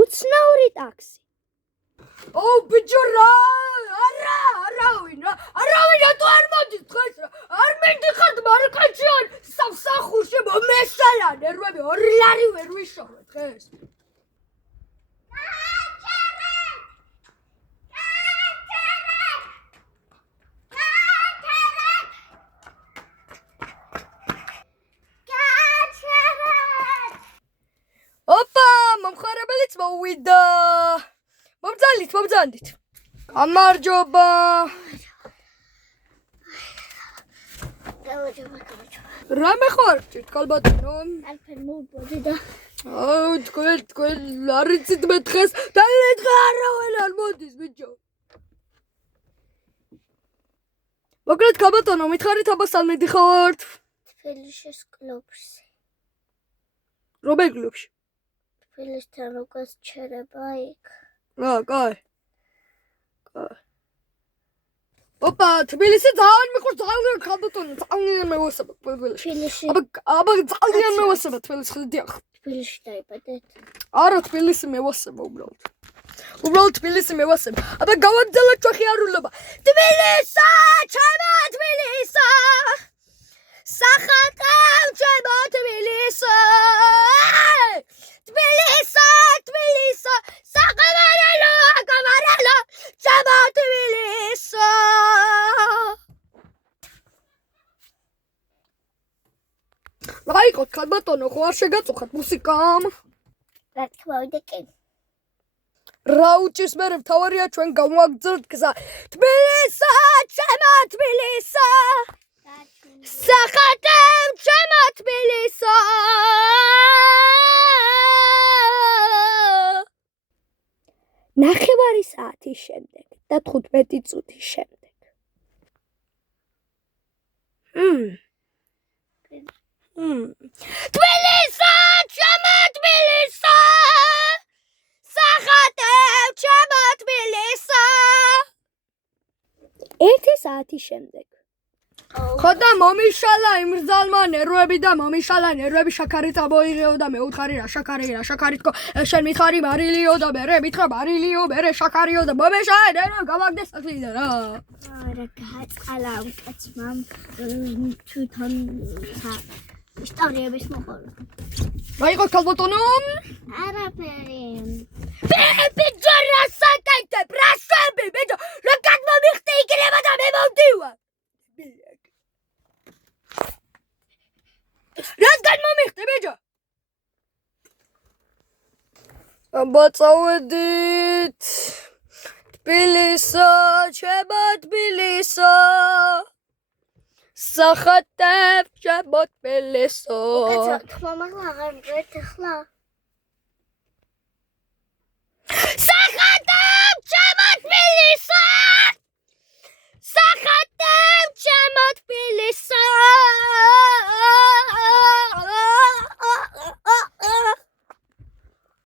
უცნაური ტაქსი. ო ბიჭო რა არავინ თუ არ მოდის დღეს რა არ მიდიხართ მარკაში ან სამსახურში მომესალა ნერვები 2 ლარი ვერ ვიშოვე დღეს ოპა მომხარებელიც მოვიდა მომძალით გამარჯობა რამე ხარჭით კალბატონო ალფენ მოვბოდი და თქვენ არ იცით მე დღეს დაიწყე არავინ არ მოდის ბიჭო მოკლედ კალბატონო მითხარით აბასთან მიდიხართ თბილისის კლუბში რომელ კლუბში თბილისთან როგორ ჩერება იქ კაი ოპა თბილისი ძალიან მიყურს ძალიან კალბატონო ძალიან მევასება თბილისში აბა ძალიან მევასება თბილისში დიახ თბილისში დაიბადეთ არა თბილისი მევასება უბრალოდ თბილისი მევასება აბა გავაგზავნოთ ჩვენხიარულობა თბილისა ჩემო თბილისა სახატავ ჩემო თბილისა თბილისა საკამარალო ჩემო თბილისა რაიყოთ კალბატონო ხო არ შეგაწუხათ მუსიკამ რა თქმა უნდა კი რა უჭირს მე მთავარია ჩვენ გავაგზავნოთ გზა თბილისა ჩემო თბილისა სახატავ ჩემო თბილისა ნახევარი საათის შემდეგ და 15 წუთის შემდეგ თბილისა ჩემო თბილისა სახატავ ჩემო თბილისა 1 საათის შემდეგ ხოდა მომიშალა იმრძალმა ნერვები და მომიშალა ნერვები შაქარი წამოიღეო და მე უთხარი რა შაქარი თქო შენ მითხარი მარილიო და მე მითხრა მარილიო მე შაქარიო და მომიშალა ნერვები გავაგდეს საქმიდან რა არა გაწყალა უკაცმა თვითონ ისტორიების მოყოლა რაიყო კალბატონო არაფერი ბიჭო რა საკეთებ რასები ბიჭო რა გადმომიხდი იქნება და მე მოვდივარ რას გადმომიხდი ბიჭო აბა წავედით თბილისა ჩემო თბილისა სახატავ ჩემო თბილისა უკაცრავ თქმა მაგ აღარ მგეთ ახლა